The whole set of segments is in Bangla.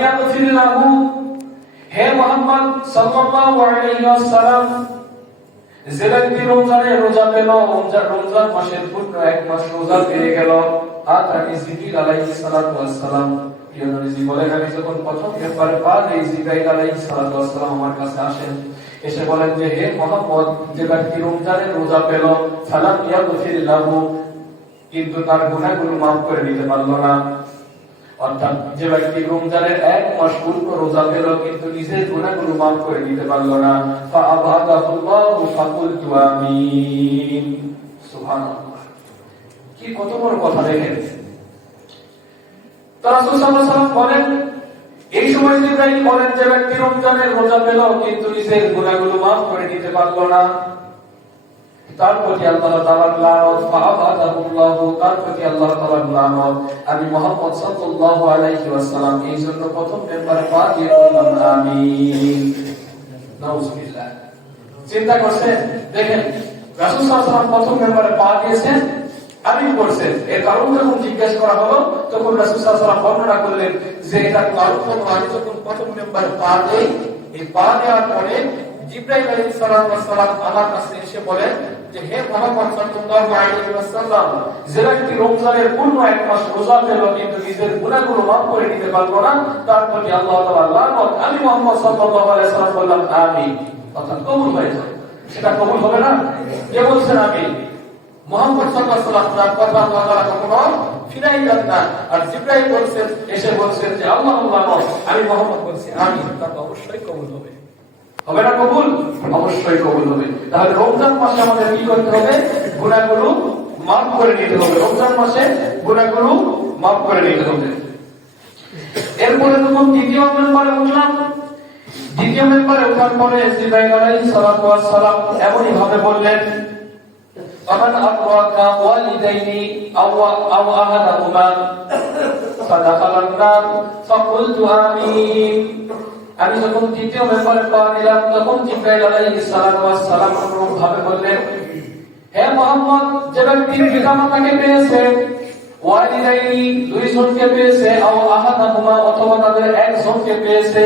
ইয়াগফির লাহু, হে মুহাম্মদ সাল্লাল্লাহু আলাইহি ওয়াসাল্লাম, যে ব্যক্তি রমজানে রোজা পেল, রমজান মাসের পূর্ণ এক মাস রোজা পেয়ে গেল, আতানি জিবরিল আলাইহিস সালাতু ওয়াস সালাম, প্রিয় নবীজি বলেন, আমি যখন প্রথম একবার পাই এই জিবরাইল আলাইহিস সালাতু ওয়াস সালাম আমার কাছে আসেন, এসে বলেন যে হে মুহাম্মদ, যে ব্যক্তি রমজানে রোজা পেল, ফালাম ইয়াগফির লাহু, কিন্তু তার গুনাহগুলো মাফ করে দিতে পারলো না। অর্থাৎ যে ব্যক্তি রমজানের এক মাস পূর্ণ রোজা পেল কিন্তু নিজের গুনাহগুলো মাফ করে দিতে পারলো না, ফাআবাদাহুল্লাহু ফাকুলতু আমিন। সুবহানাল্লাহ, কি কত বড় কথা দেখেন। রাসূল সাল্লাল্লাহু আলাইহি ওয়াসাল্লাম বলেন, এই সময় জিবরাইল বলেন, যে ব্যক্তি রমজানের রোজা পেল কিন্তু নিজের গুনাহগুলো মাফ করে দিতে পারলো না, তার প্রতি আল্লাহ তাআলার লানত, ফাআবাদাহুল্লাহু, তার প্রতি আল্লাহ তাআলার লানত। আমি মুহাম্মদ সাল্লাল্লাহু আলাইহি ওয়াসাল্লাম এই জন্য প্রথম মেম্বারে পা দিয়ে বললাম আমিন। নাউজুবিল্লাহ। চিন্তা করছেন, দেখেন রাসূল সাল্লাল্লাহু আলাইহি ওয়াসাল্লাম প্রথম মেম্বারে পা দিয়েছেন, আমিন বলছেন। এর কারণ যখন জিজ্ঞেস করা হলো তখন রাসূল সাল্লাল্লাহু আলাইহি ওয়াসাল্লাম বর্ণনা করলেন যে এটা কারণ হলো, আমি যখন প্রথম মেম্বারে পা দেই, এই পা দেওয়ার পরে জিবরাইল আলাইহিস সালাম আমার কাছে এসে বলেন যে হে মুহাম্মদ সাল্লাল্লাহু আলাইহি ওয়াসাল্লাম, যে ব্যক্তি রমজানের পূর্ণ এক মাস রোজা পেল কিন্তু নিজের গুনাহগুলো মাফ করে দিতে পারলো না, তার প্রতি আল্লাহ তাআলার লানত। আমি মুহাম্মদ সাল্লাল্লাহু আলাইহি ওয়াসাল্লাম বললাম আমিন। অর্থাৎ কবুল হয়ে যায়। সেটা কবুল হবে না? কে বলছেন আমিন? মুহাম্মদ সাল্লাল্লাহু আলাইহি ওয়াসাল্লাম। তার কথা আল্লাহ তাআলা কখনো ফিরাই দেন না। আর জিবরাইল বলছেন, এসে বলছেন যে আল্লাহুর লানত, আমি মুহাম্মদ বলছি আমিন, তা অবশ্যই কবুল হবে। হবে না কবুল? অবশ্যই কবুল হবে। তাহলে রমজান মাসে আমাদের কি করতে হবে? গুনাহগুলো মাফ করে নিতে হবে। রমজান মাসে গুনাহগুলো মাফ করে নিতে হবে। এরপরে যখন দ্বিতীয় মেম্বারে উঠলাম, দ্বিতীয় মেম্বারে ওঠার পরে জিবরাইল আলাইহিস সালাতু ওয়াস সালাম এমনই ভাবে বললেন, ফামান আতরাকা ওয়ালিদাইনি আও আহাদাহুমা ফাদাখালান নার ফাকুলতু আমিন। আমি যখন দ্বিতীয় মেম্বারে পা দিলাম তখন জিবরাইল আলাইহিস সালাতু ওয়াস সালাম ভাবে বললেন, হে মুহাম্মদ, যে ব্যক্তি পিতামাতাকে পেয়েছে, ওয়ালিদাইনি দুই জনকে পেয়েছে, আও আহাদাহুমা অথবা তাদের একজনকে পেয়েছে,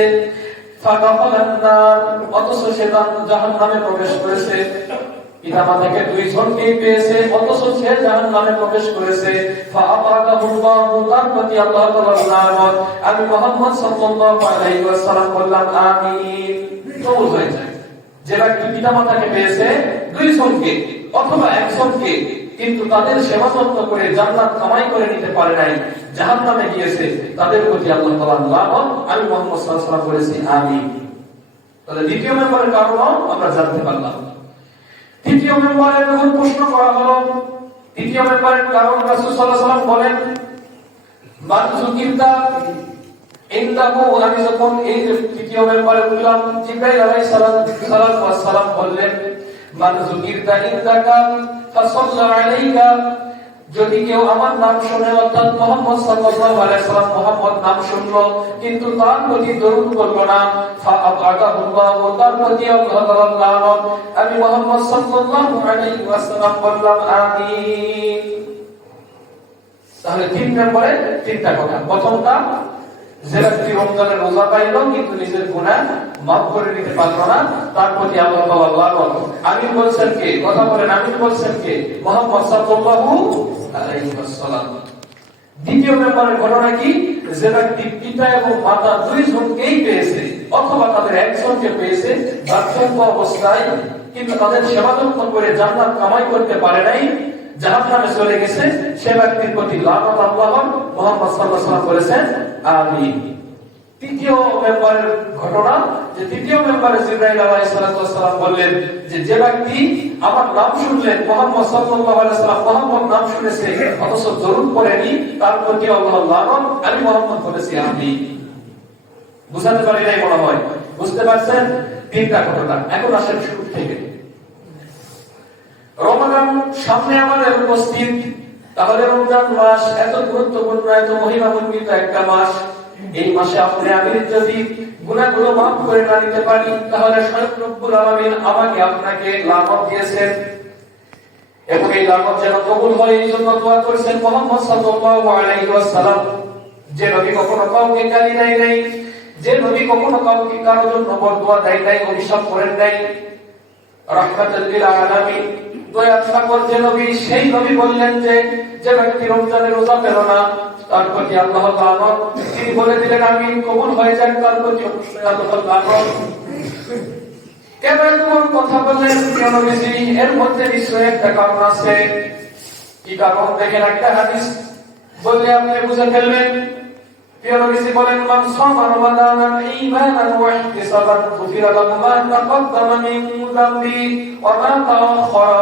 ফাদাখালান নার অথচ সে জাহান্নামে প্রবেশ করেছে। পিতামাতাকে দুই জনকেই পেয়েছে অথচ সে জাহান্নামে প্রবেশ করেছে, ফাআবাদাহুল্লাহু, তার প্রতি আল্লাহ তাআলার লানত। আমি মুহাম্মদ সাল্লাল্লাহু আলাইহি ওয়াসাল্লাম বললাম আমিন। কবুল হয়ে যায়। যে ব্যক্তি পিতামাতাকে পেয়েছে দুই জনকে অথবা একজনকে, কিন্তু তাদের সেবা যত্ন করে জান্নাত কামাই করে নিতে পারে নাই, জাহান্নামে গিয়েছে, তাদের প্রতি আল্লাহ তাআলার লানত। আমি মুহাম্মদ সাল্লাল্লাহু আলাইহি ওয়াসাল্লাম বলেছি আমিন। তাহলে দ্বিতীয় মেম্বারের কারণও আমরা জানতে পারলাম। তৃতীয় মেম্বারের যখন প্রশ্ন করা হলো, তৃতীয় মেম্বারের কারণ রাসূল সাল্লাল্লাহু আলাইহি ওয়াসাল্লাম বলেন, মান যুকিরতা ইনদাহু। আমি যখন এই যে তৃতীয় মেম্বারে উঠলাম, জিবরাইল আলাইহিস সালাতু ওয়াস সালাম বললেন, মান যুকিরতা ইনদাকা ফাসাল্লা আলাইকা। যদি কেউ আমার নাম শুনে, অর্থাৎ মুহাম্মদ সাল্লাল্লাহু আলাইহি ওয়াসাল্লাম মুহাম্মদ নাম শুনলো কিন্তু তার প্রতি দরুদ করলো না, ফাআবাদাহুল্লাহু, তার প্রতি আল্লাহ তাআলার লানত। আমি মুহাম্মদ সাল্লাল্লাহু আলাইহি ওয়াসাল্লাম বললাম আমিন। তাহলে তিন নম্বরে তিনটা কথা। প্রথমটা, যে ব্যক্তি রমজানের রোজা পাইল কিন্তু নিজের গুনাহ মাফ করে নিতে পারলো না, তার প্রতি আল্লাহ তাআলার লানত। আমিন বলছেন কে? কথা বলেন, আমিন বলছেন কে? মুহাম্মদ সাল্লাল্লাহু আলাইহি ওয়াসাল্লাম। দ্বিতীয় নম্বরের ঘটনা কি? যে ব্যক্তি পিতা এবং মাতা দুই জনকেই পেয়েছে অথবা তাদের একজনকে পেয়েছে বার্ধক্য অবস্থায়, কিন্তু তাদের সেবা যত্ন করে জান্নাত কামাই করতে পারে নাই, জাহান্নামে চলে গেছে, সে ব্যক্তির প্রতি লানত আল্লাহর। মুহাম্মদ সাল্লাল্লাহু আলাইহি ওয়াসাল্লাম বলেছেন আমিন। তৃতীয় মেম্বারের ঘটনা, যে তৃতীয় মেম্বারে জিবরাইল আলাইহিস সালাম বললেন যে যে ব্যক্তি আমার নাম শুনলেন, মুহাম্মদ সাল্লাল্লাহু আলাইহি ওয়াসাল্লাম মুহাম্মদ নাম শুনেছে অথচ দরুদ পড়েনি, তার প্রতি আল্লাহর লানত। আমি মুহাম্মদ বলেছি আমিন। বুঝাতে পারি নাই মনে হয়? বুঝতে পারছেন? তিনটা ঘটনা। এখন আসেন শুরু থেকে। রমাদান সামনে আমাদের উপস্থিত। তাহলে রমজান মাস এত গুরুত্বপূর্ণ, এত মহিমামণ্ডিত একটা মাস। এই মাসে আপনি আমি যদি গুনাহগুলো মাফ করে না নিতে পারি, তাহলে স্বয়ং রব্বুল আলামিন আমাকে আপনাকে লানত দিয়েছেন, এবং এই লানত যেন কবুল হয় এই জন্য দোয়া করেছেন মুহাম্মদ সাল্লাল্লাহু আলাইহি ওয়াসাল্লাম। যে নবী কখনো কাউকে গালি দেয় নাই, যে নবী কখনো কাউকে কারোর জন্য বদদুয়া দেয় নাই, অভিশাপ করেন নাই, রাহমাতুল লিল আলামিন দয়ার সাগর যে নবী, সেই নবী বললেন যে যে ব্যক্তি রমজানের রোজা পেল না তার প্রতি আল্লাহ তাআলা তিনি বলে দিলেন আমিন, কবুল হয়ে যাক তার প্রতি আল্লাহ তাআলা। এবার কোন কথা বললেন প্রিয় নবীজি, এর মধ্যে নিশ্চয়ই একটা কারণ আছে। কি কারণ দেখেন, একটা হাদিস বললে আপনি বুঝে ফেলবেন। প্রিয় নবীজি বলেন মান সামা রমাদানান ঈমানান ওয়া ইহতিসাবান গুফিরা লাহু মা তাকাদ্দামা মিন যামবি ওয়া মা তাআখারা।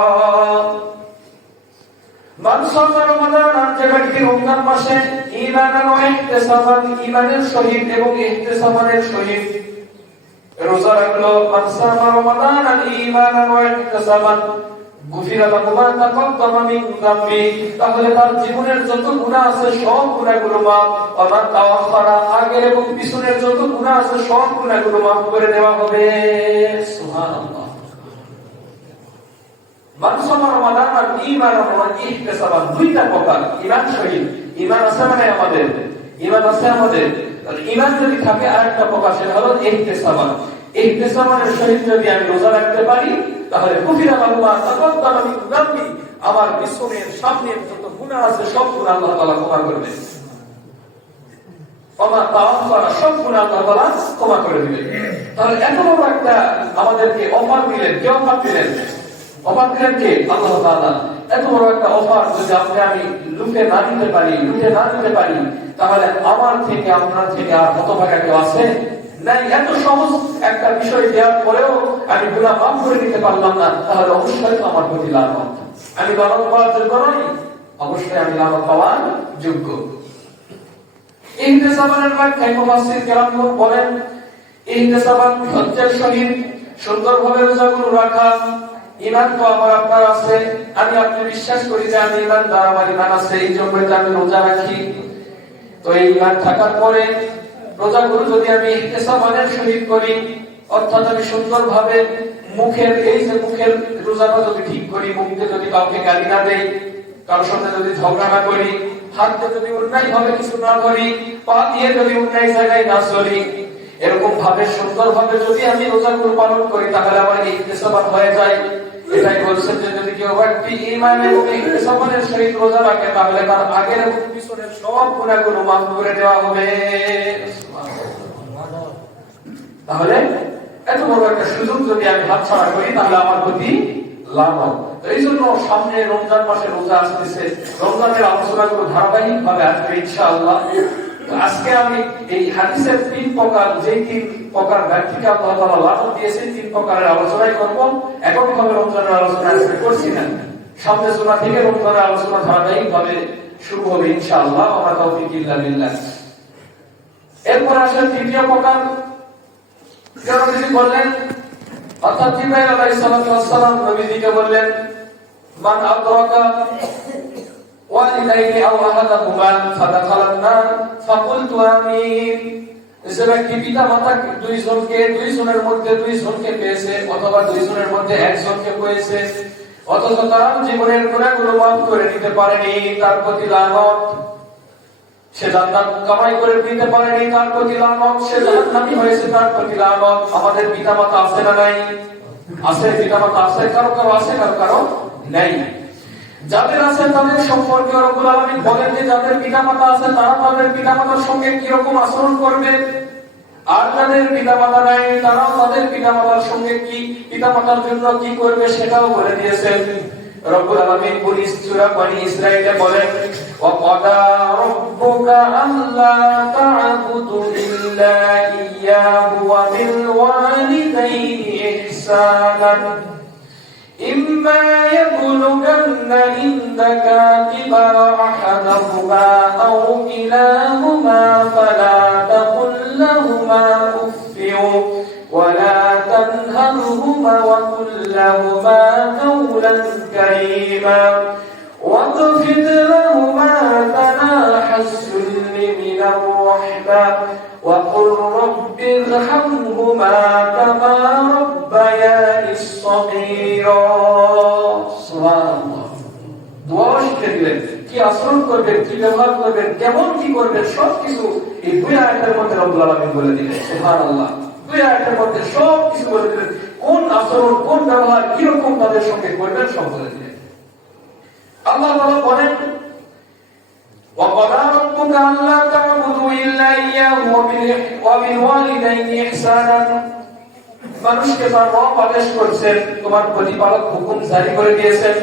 মান সামা রমাদানান, যে ব্যক্তি রমজান মাসে ঈমানান ওয়া ইহতিসাবান, ঈমানের সহিত এবং ইহতিসাবানের সহিত রোজা রাখলো, মান সামা রমাদানান ঈমানান ওয়া ইহতিসাবান গুফিরা লাহু মা তাকাদ্দামা মিন যামবি, তাহলে তার জীবনের যত গুনাহ আছে সব গুনাহগুলো মাফ, ওয়া মা তাআখারা, আগের এবং পিছনের যত গুনাহ আছে সব গুনাহগুলো মাফ করে দেওয়া হবে। সুবহানাল্লাহ। মান সামা রমাদানান ঈমানান ওয়া ইহতিসাবান, দুইটা প্রকার ঈমান শহীদ। ঈমান আছে মানে আমাদের ঈমান আছে আমাদের, ঈমান যদি থাকে আরেকটা প্রকার সেটা হলো ইহতিসাবান। ইহতিসাবানের সহিত যদি আমি রোজা রাখতে পারি তাহলে গুফিরা লাহু মা তাকাদ্দামা মিন যামবি, আমার পিছনের সামনের যত গুনাহ আছে সব গুনাহ আল্লাহ তাআলা ক্ষমা করবেন, ওয়া তাআখারা, সব গুনাহ আল্লাহ তাআলা ক্ষমা করে দিবেন। তাহলে এত বড় একটা আমাদেরকে অফার দিলেন। কে অফার দিলেন? অফার দিলেন কে? আল্লাহ তাআলা। এত বড় একটা অফার যদি আমি লুটে না দিতে পারি তাহলে আমার থেকে আপনার থেকে আর হতভাগা কেউ আছে? নাই। এত সহজ একটা বিষয় দেওয়ার পরেও আমি গুনাহ মাফ করে দিতে পারলাম না, তাহলে অবশ্যই তো আমার প্রতি লানত। আমি লানত পাওয়ার যোগ্য নই? অবশ্যই আমি লানত পাওয়ার যোগ্য। ইহতিসাবানের ব্যাখ্যায় মুফাসসির কেরামগণ বলেন, ইহতিসাবান ধৈর্যের সহিত সুন্দরভাবে রোজাগুলো রাখা। ঈমান তো আমার আপনার আছে, আমি আপনি বিশ্বাস করি যে আমি ঈমানদার, আমার ঈমান আছে, এই জন্যই তো আমি রোজা রাখি। তো এই ঈমান থাকার পরে রোজাগুলো যদি আমি ইহতিসাবানের সহিত করি, অর্থাৎ আমি সুন্দরভাবে মুখের রোজাটা যদি ঠিক করি, মুখে যদি কাউকে গালি না দেই, কারোর সঙ্গে যদি ঝগড়া না করি, হাতে যদি অন্যায় ভাবে কিছু না ধরি, পা দিয়ে যদি অন্যায় জায়গায় না চলি, এরকম ভাবে সুন্দরভাবে যদি আমি রোজাগুলো পালন করি তাহলে আমার ইহতিসাবান হয়ে যায়। এটাই বলছেন যে যদি কেউ ব্যক্তি ঈমান এবং ইহতিসাবানের সহিত রোজা রাখে তাহলে তার আগের এবং পিছনের সব গুনাহগুলো মাফ করে দেওয়া হবে। তাহলে এত বড় একটা সুযোগ যদি আমি হাতছাড়া করি তাহলে আমার প্রতি লানত। এই জন্য সামনে রমজান মাসে রোজা আসতেছে, রমজানের আলোচনাগুলো ধারাবাহিকভাবে আসবে ইনশাআল্লাহ। আজকে আমি এই হাদিসের 3 প্রকার, যে 3 প্রকার ব্যক্তিকে আল্লাহ তাআলা লানত দিয়েছেন, 3 প্রকারের আলোচনাই করব। এককভাবে রমজানের আলোচনা আজকে করছি না, সামনে জুমা থেকে রমজানের আলোচনা ধারাবাহিকভাবে শুরু হবে ইনশাআল্লাহ। ওয়া তাওফীক ইল্লা বিল্লাহ। এরপর আসেন তৃতীয় প্রকার। নবীজি বললেন, অর্থাৎ জিবরাইল আলাইহিস সালাম নবীজিকে বললেন, মান আদরাকা ওয়ালিদাইনি আও আহাদাহুমা ফাদাখালান নার ফাকুলতু আমিন। যে ব্যক্তি পিতা মাতা দুইজনের মধ্যে দুইজনকে পেয়েছে, অথবা দুইজনের মধ্যে একজনকে পেয়েছে, অথচ তার জীবনের গুনাহগুলো মাফ করে দিতে পারেনি, তার প্রতি লানত। সে জান্নাত কামাই করে দিতে পারেনি, তার প্রতি লানত। সে জাহান্নামী হয়েছে, তার প্রতি লানত। আমাদের পিতা মাতা আছে না নাই? আছে। পিতা মাতা আছে, কারো আছে, কারো নাই। যাদের আছে তাদের সম্পর্কে রব্বুল আলামিন বলেন যে যাদের পিতামাতা আছে তারা তাদের পিতামাতার সঙ্গে কি রকম আচরণ করবে, আর যাদের পিতামাতা নাই তারাও তাদের পিতামাতার সঙ্গে কি, পিতামাতার জন্য কি করবে সেটাও বলে দিয়েছেন রব্বুল আলামিন। সূরা বনী ইসরাঈলে বলেন, ওয়া ক্বাদা রাব্বুকা আল্লা তা'বুদু ইল্লা ইয়্যাহু ওয়া বিল ওয়ালিদাইনি ইহসানান إما يبلغن عندك كبر أحدهما أو كلاهما فلا تقل لهما أف ولا تنهرهما وقل لهما قولا كريما واخفض لهما جناح الذل من الرحمة وقل رب ارحمهما كما ربياني صغيرا। সুবহানাল্লাহ। দোয়া শিখে দিলেন কি আসর আচরণ করবেন, কি ব্যবহার করবেন, কেমন কি করবেন, সবকিছু এই 2 আয়াতের মধ্যে রব্বুল আলামিন বলে দিলেন। সুবহানাল্লাহ, 2 আয়াতের মধ্যে সবকিছু বলে দিলেন, কোন আচরণ, কোন ব্যবহার, কি রকম তাদের সঙ্গে করবেন সব বলে দিলেন। আল্লাহ তাআলা বলেন, وَقَضَىٰ رَبُّكَ أَلَّا تَعْبُدُوا إِلَّا إِيَّاهُ وَبِالْوَالِدَيْنِ إِحْسَانًا। মানুষকে তার রব আদেশ করেছেন, তোমার প্রতিপালক হুকুম জারি করে দিয়েছেন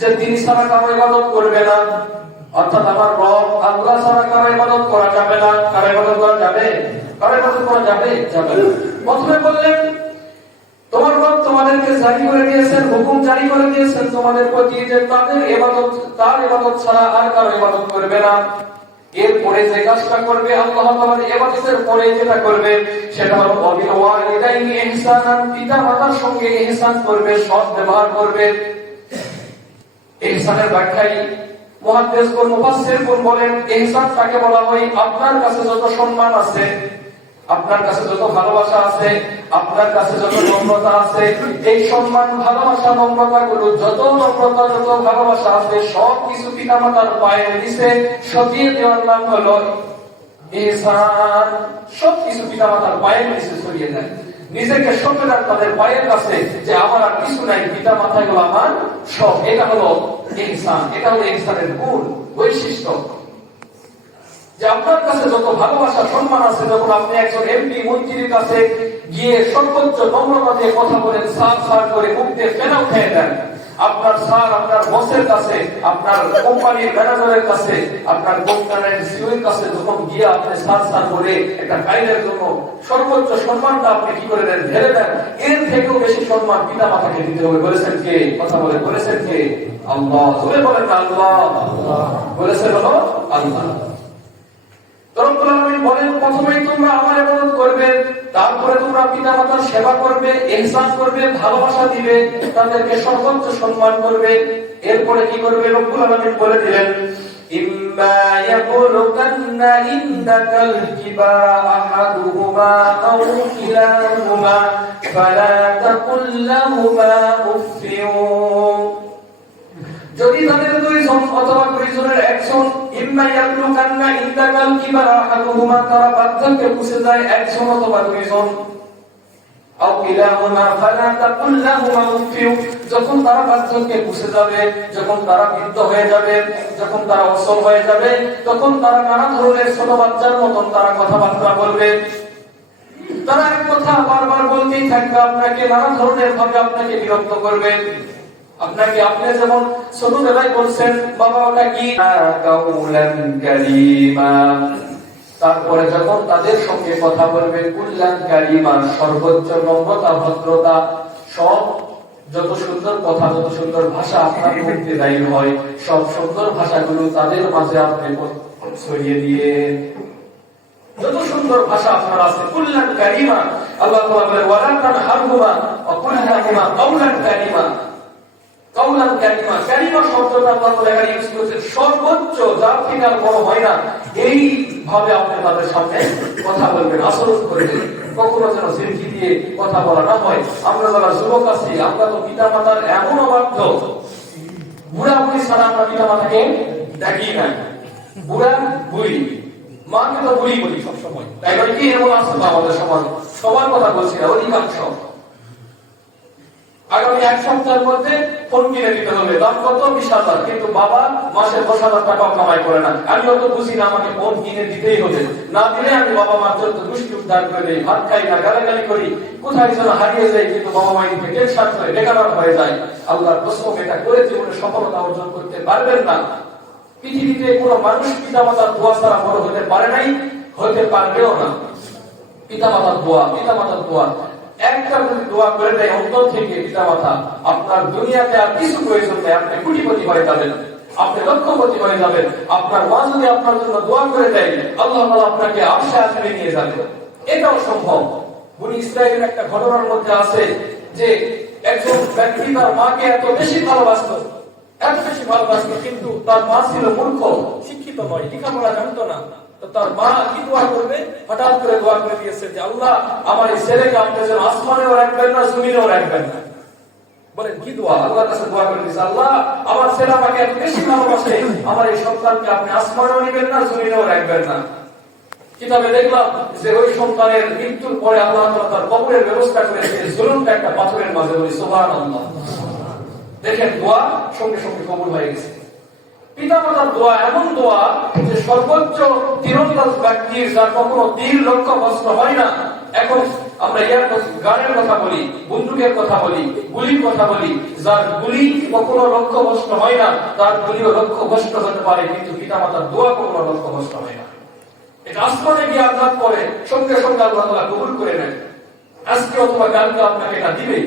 যে তিনি ছাড়া কারো ইবাদত করবে না, অর্থাৎ আমার রব আল্লাহ ছাড়া কারো ইবাদত করা যাবে না। কারো ইবাদত করা যাবে? কারো ইবাদত করা যাবে? যাবে না। প্রথমে বললেন তোমার রব তোমাদেরকে জারি করে দিয়েছেন, হুকুম জারি করে দিয়েছেন তোমাদের প্রতি যে তাদের ইবাদত, তার ইবাদত ছাড়া আর কারো ইবাদত করবে না। এরপরে যে কাজটা করবে, আল্লাহ তাআলার ইবাদতের পরে যেটা করবে সেটা হলো ওয়াবিল ওয়ালিদাইনি ইহসানান, পিতা-মাতার সঙ্গে ইহসান করবে, সৎ ব্যবহার করবে। ইহসানের ব্যাখ্যায় মুহাদ্দিসগণ, মুফাসসিরগণ বলেন ইহসান তাকে বলা হয় আপনার কাছে যত সম্মান আছে, আপনার কাছে যত ভালোবাসা আছে, আপনার কাছে যত নম্রতা আছে, এই সম্মান, ভালোবাসা, নম্রতা গুলো, যত নম্রতা, যত ভালোবাসা আছে, সব কিছু পিতামাতার পায়ের নিচে সরিয়ে দেওয়ার নাম হলো ইহসান। সব কিছু পিতামাতার পায়ের নিচে সরিয়ে দেয়, নিজেকে সঁপে দেন তাদের পায়ের কাছে যে আমার আর কিছু নাই, পিতামাতা গুলো আমার সব। এটা হলো ইহসান, এটা হলো ইহসানের গুণ, বৈশিষ্ট্য। যে আপনার কাছে যত ভালোবাসা, সম্মান আছে, যখন আপনি একজন এমপি, মন্ত্রীর কাছে গিয়ে সর্বোচ্চ নম্রতা দিয়ে কথা বলেন, সার সার করে মুখ দিয়ে ফেনা উঠিয়ে দেন, আপনার স্যার, আপনার বসের কাছে, আপনার কোম্পানির ম্যানেজারের কাছে, আপনার কোম্পানির সিইওর কাছে যখন গিয়ে আপনি সার সার করে একটা ফাইলের জন্য সর্বোচ্চ সম্মানটা আপনি কি করে দেন, ঢেলে দেন, এর থেকেও বেশি সম্মান পিতা মাতাকে দিতে হবে। বলেছেন কে? কথা বলে বলেছেন কে? আল্লাহ। জোরে বলেন আল্লাহ। বলেছেন হলো আল্লাহ। রব্বুল আলামিন বলেন প্রথমেই তোমরা আমার ইবাদত করবে, তারপরে তোমরা পিতামাতার সেবা করবে, ইহসান করবে, ভালোবাসা দিবে, তাদেরকে সর্বোচ্চ সম্মান করবে। এরপরে কি করবে রব্বুল আলামিন বলে দিলেন, ইম্মা ইয়াবলুগান্না ইনদাকাল কিবারা আহাদুহুমা আও কিলাহুমা ফালা তাকুল লাহুমা উফফিন। যদি তাদের দুইজন অথবা দুইজনের একজন, ইম্মা ইয়াবলুগান্না ইনদাকাল কিবারা আহাদুহুমা, তারা বার্ধক্যে পৌঁছে যায়, একজন অথবা দুইজন, আও কিলাহুমা ফালা তাকুল লাহুমা উফফিন, যখন তারা বার্ধক্যে পৌঁছে যাবে, যখন তারা বৃদ্ধ হয়ে যাবে, যখন তারা অসল হয়ে যাবে, তখন তারা নানা ধরনের ছোট বাচ্চার মতন তারা কথাবার্তা বলবে, তারা এক কথা বারবার বলতেই থাকবে, আপনাকে নানা ধরনের ভাবে আপনাকে বিরক্ত করবে। আপনাকে, আপনি যেমন ছোটবেলায় বলছেন বাবা ওটা কি, কাউলান কারীমা, তারপরে যখন তাদের সঙ্গে কথা বলবে কুল্লান কারীমা, সর্বোচ্চ নম্রতা, ভদ্রতা, সব যত সুন্দর কথা, যত সুন্দর ভাষা আপনার মুখে দায়ী হয়, সব সুন্দর ভাষাগুলো তাদের মাঝে আপনি ছড়িয়ে দিয়ে, যত সুন্দর ভাষা আপনার আছে, কুল্লান কারীমা। আল্লাহ তাআলা বলেন ওয়ালা তানহারহুমা ওয়া কুল লাহুমা কাওলান কারীমা। কাওলান কারীমা, কারীমা শব্দটা আল্লাহ তাআলা এখানে ইউজ করেছেন সর্বোচ্চ, যার থেকে আর বড় হয় না, এই ভাবে আপনি তাদের সামনে কথা বলবেন, আচরণ করবেন। কখনো যেন জিরকি দিয়ে কথা বলা না হয়। আমরা যারা যুবক আছি, আমরা তো পিতা মাতার এমন অবাধ্য, বুড়া বুড়ি ছাড়া আমরা পিতা মাতাকে দেখি না, বুড়া বুড়ি, মাকে তো বুড়ি বলি সবসময়, তাই বলে কি এমন আছে আমাদের সমাজ, সবার কথা বলছি না, অধিকাংশ। আগামী এক সপ্তাহের মধ্যে ফোন কিনে দিতে হবে, দাম কত? 20,000, কিন্তু বাবা মাসে 10,000 টাকাও কামাই করে না। আমি অত বুঝি না, আমাকে ফোন কিনে দিতেই হবে, না দিলে আমি বাবা মার জন্য দুষ্টি উদ্ধার করে দিই, ভাত খাই না, গালাগালি করি, কোথায় যেন হারিয়ে যাই, কিন্তু বাবা মাই টেনশন করে বেকার হয়ে যায়। আল্লাহর কসম, এটা করে জীবনে সফলতা অর্জন করতে পারবেন না। পৃথিবীতে কোন মানুষ পিতামাতার দোয়া ছাড়া বড় হতে পারে নাই, হতে পারবেও না। পিতামাতার দোয়া, পিতামাতার দোয়া একটা যদি দোয়া করে দেয় অন্তর থেকে, পিতামাতা আপনার দুনিয়াতে আর কিছু প্রয়োজন নেই, আপনি কোটিপতি হয়ে যাবেন, আপনি লক্ষপতি হয়ে যাবেন। আপনার মা যদি আপনার জন্য দোয়া করে দেয়, আল্লাহ তাআলা আপনাকে আরশে আজিমে নিয়ে যাবে, এটাও সম্ভব। বনি ইসরাইলের একটা ঘটনার মধ্যে আছে যে একজন ব্যক্তি তার মাকে এত বেশি ভালোবাসত, এত বেশি ভালোবাসত, কিন্তু তার মা ছিল মূর্খ, শিক্ষিত নয়, লেখাপড়া জানতো না। তো তার মা কি দোয়া করবে? হঠাৎ করে দোয়া করে দিয়েছে যে আল্লাহ, আমার এই ছেলেকে আপনি যেন আসমানেও রাখবেন না, জমিনেও রাখবেন না। বলেন কি দোয়া? আল্লাহর কাছে দোয়া করে দিয়েছে, আল্লাহ আমার ছেলে আমাকে এত বেশি ভালোবাসে, আমার এই সন্তানকে আপনি আসমানেও নিবেন না, জমিনেও রাখবেন না। কিতাবে দেখলাম যে ওই সন্তানের মৃত্যুর পরে আল্লাহ তাআলা তার কবরের ব্যবস্থা করেছে ঝুলন্ত একটা পাথরের মাঝে। বলি সুবহানাল্লাহ। দেখেন দোয়া সঙ্গে সঙ্গে কবুল হয়ে গেছে। পিতামাতার দোয়া এমন দোয়া যে সর্বোচ্চ তীরন্দাজ ব্যক্তির, যার কখনো তীর লক্ষ্য ভ্রষ্ট হয় না। এখন আমরা গানের কথা বলি, বন্দুকের কথা বলি, গুলির কথা বলি, যার গুলি কখনো লক্ষ্য ভ্রষ্ট হয় না, তার গুলিও লক্ষ্য ভ্রষ্ট হতে পারে, কিন্তু পিতামাতার দোয়া কখনো লক্ষ্য ভ্রষ্ট হয় না। এটা আসমানে গিয়ে আঘাত করে সঙ্গে সঙ্গে আল্লাহ তাআলা কবুল করে নেন। আজকে অথবা কালকে আপনাকে এটা দিবেই।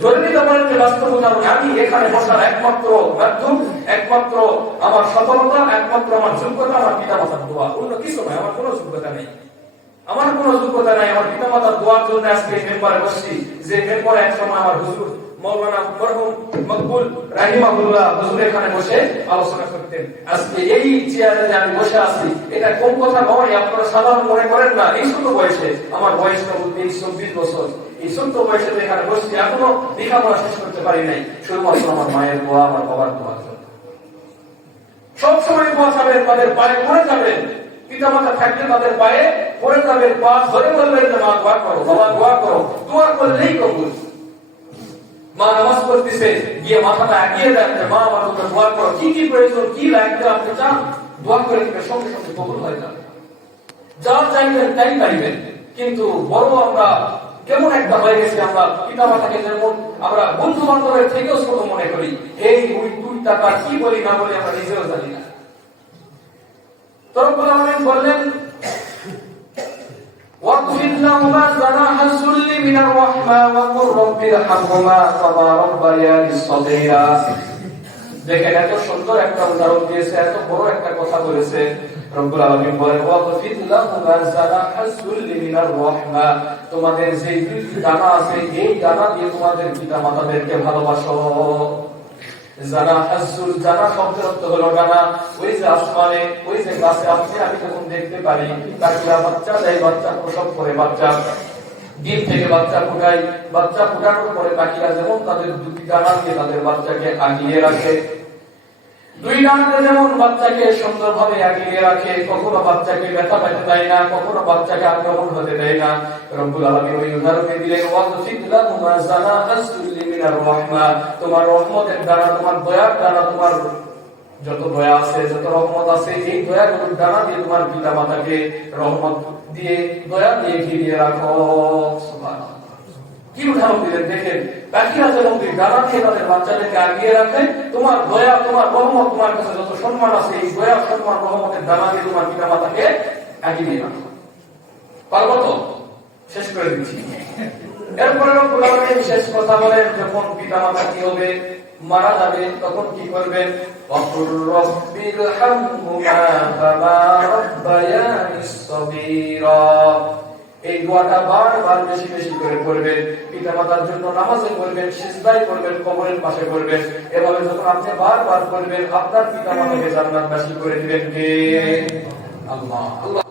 ধরে নিতে পারেন যে বাস্তবতা আমি এখানে বসার একমাত্র মাধ্যম, একমাত্র আমার সফলতা, একমাত্র আমার যোগ্যতা আমার পিতামাতার দোয়া, অন্য কিছু নয়। আমার কোনো যোগ্যতা নেই, আমার কোনো যোগ্যতা নাই। আমার পিতামাতার দোয়ার জন্য আজকে মেম্বারে বসছি, যে মেম্বারে এক সময় আমার হুজুর মাওলানা মরহুম মকবুল রাহিমাহুল্লাহ হুজুর এখানে বসে আলোচনা করতেন। আজকে এই চেয়ারে যে আমি বসে আছি, এটা কম কথা নয়, আপনারা সাধারণ মনে করেন না। এই ছোট বয়সে, আমার বয়সটা 23-24 বছর, এই ছোট বয়সে এখানে বসছি, এখনো লেখাপড়া শেষ করতে পারি নাই, শুধুমাত্র আমার মায়ের দোয়া, আমার বাবার দোয়া। সবসময় দোয়া চাবেন, তাদের পায়ে পড়ে যাবেন। পিতামাতা থাকলে তাদের পায়ে পড়ে যাবেন, পা ধরে বলবেন যে মা দোয়া করো, বাবা দোয়া করো। দোয়া করলেই কবুল। মা নামাজ পড়তেছে, গিয়ে মাথাটা এগিয়ে দেন যে মা আমার জন্য দোয়া করো, কি কি প্রয়োজন, কি লাগবে আপনি চান, দোয়া করে দিবে, সঙ্গে সঙ্গে কবুল হয়ে যাবে। যা চাইবেন তাই পাইবেন। কিন্তু বড় আমরা কেমন একটা হয়ে গেছে, আমরা পিতামাতাকে যেমন আমরা বন্ধু বান্ধবের থেকেও ছোট মনে করি। এই ওই 2 টাকা কি বলি না বলি আমরা নিজেও জানি না। রব্বুল আলামিন বললেন ওয়াগফির লাহুমা জানাহা যুল্লি মিনার রাহমা ওয়া কুর রাব্বিরহামহুমা কামা রাব্বায়ানি সগীরা। দেখেন এত সুন্দর একটা উদাহরণ দিয়েছে, এত বড় একটা কথা বলেছে। রব্বুল আলামিন বলেন ওয়াগফির লাহুমা জানাহা যুল্লি মিনার রাহমা, তোমাদের যে 2টি ডানা আছে, এই ডানা দিয়ে তোমাদের পিতামাতাদেরকে ভালোবাসো। জানাহাসুল, জানা শব্দের অর্থ হলো ডানা। ওই যে আসমানে, ওই যে গাছে আপনি আমি যখন দেখতে পারি, পাখিরা বাচ্চা দেয়, বাচ্চা প্রসব করে, বাচ্চা ডিম থেকে বাচ্চা ফুটায়, বাচ্চা ফুটানোর পরে পাখিরা যেমন তাদের 2টি ডানা দিয়ে তাদের বাচ্চাকে আগিয়ে রাখে, 2 ডানাতে যেমন বাচ্চাকে সুন্দরভাবে আগিয়ে রাখে, কখনো বাচ্চাকে ব্যথা পেতে দেয় না, কখনো বাচ্চাকে আক্রমণ হতে দেয় না। রব্বুল আলামিন ওই উদাহরণে দিলেন ওয়াগফির লাহুমা জানাহাসুল মিনার রাহমা, তোমার রহমতের ডানা, তোমার দয়ার ডানা, তোমার যত দয়া আছে, যত রহমত আছে, এই দয়াগুলোর ডানা দিয়ে তোমার পিতামাতাকে রহমত দিয়ে, দয়া দিয়ে ঘিরিয়ে রাখো। সুবহানাল্লাহ। কি উদাহরণ দিলেন দেখেন, পাখিরা যেমন ডানা দিয়ে তাদের বাচ্চাদেরকে আগিয়ে রাখে, তোমার দয়া, তোমার রহমত, তোমার কাছে যত সম্মান আছে, এই দয়া, সম্মান, রহমতের ডানা দিয়ে তোমার পিতামাতাকে আগিয়ে রাখো। পারবো তো? শেষ করে দিচ্ছি। এরপরে রব্বুল আলামিন শেষ কথা বলেন, যখন পিতামাতা কি হবে, মারা যাবে, তখন কি করবেন? ওয়াকুর রাব্বিরহামহুমা কামা রাব্বায়ানি সগীরা। এই দোয়াটা বারবার বেশি বেশি করে পড়বেন। পিতামাতার জন্য নামাজে পড়বেন, সিজদায় পড়বেন, কবরের পাশে পড়বেন। এভাবে যখন আপনি বারবার পড়বেন, আপনার পিতামাতাকে জান্নাতবাসী করে দিবেন কে? আল্লাহ।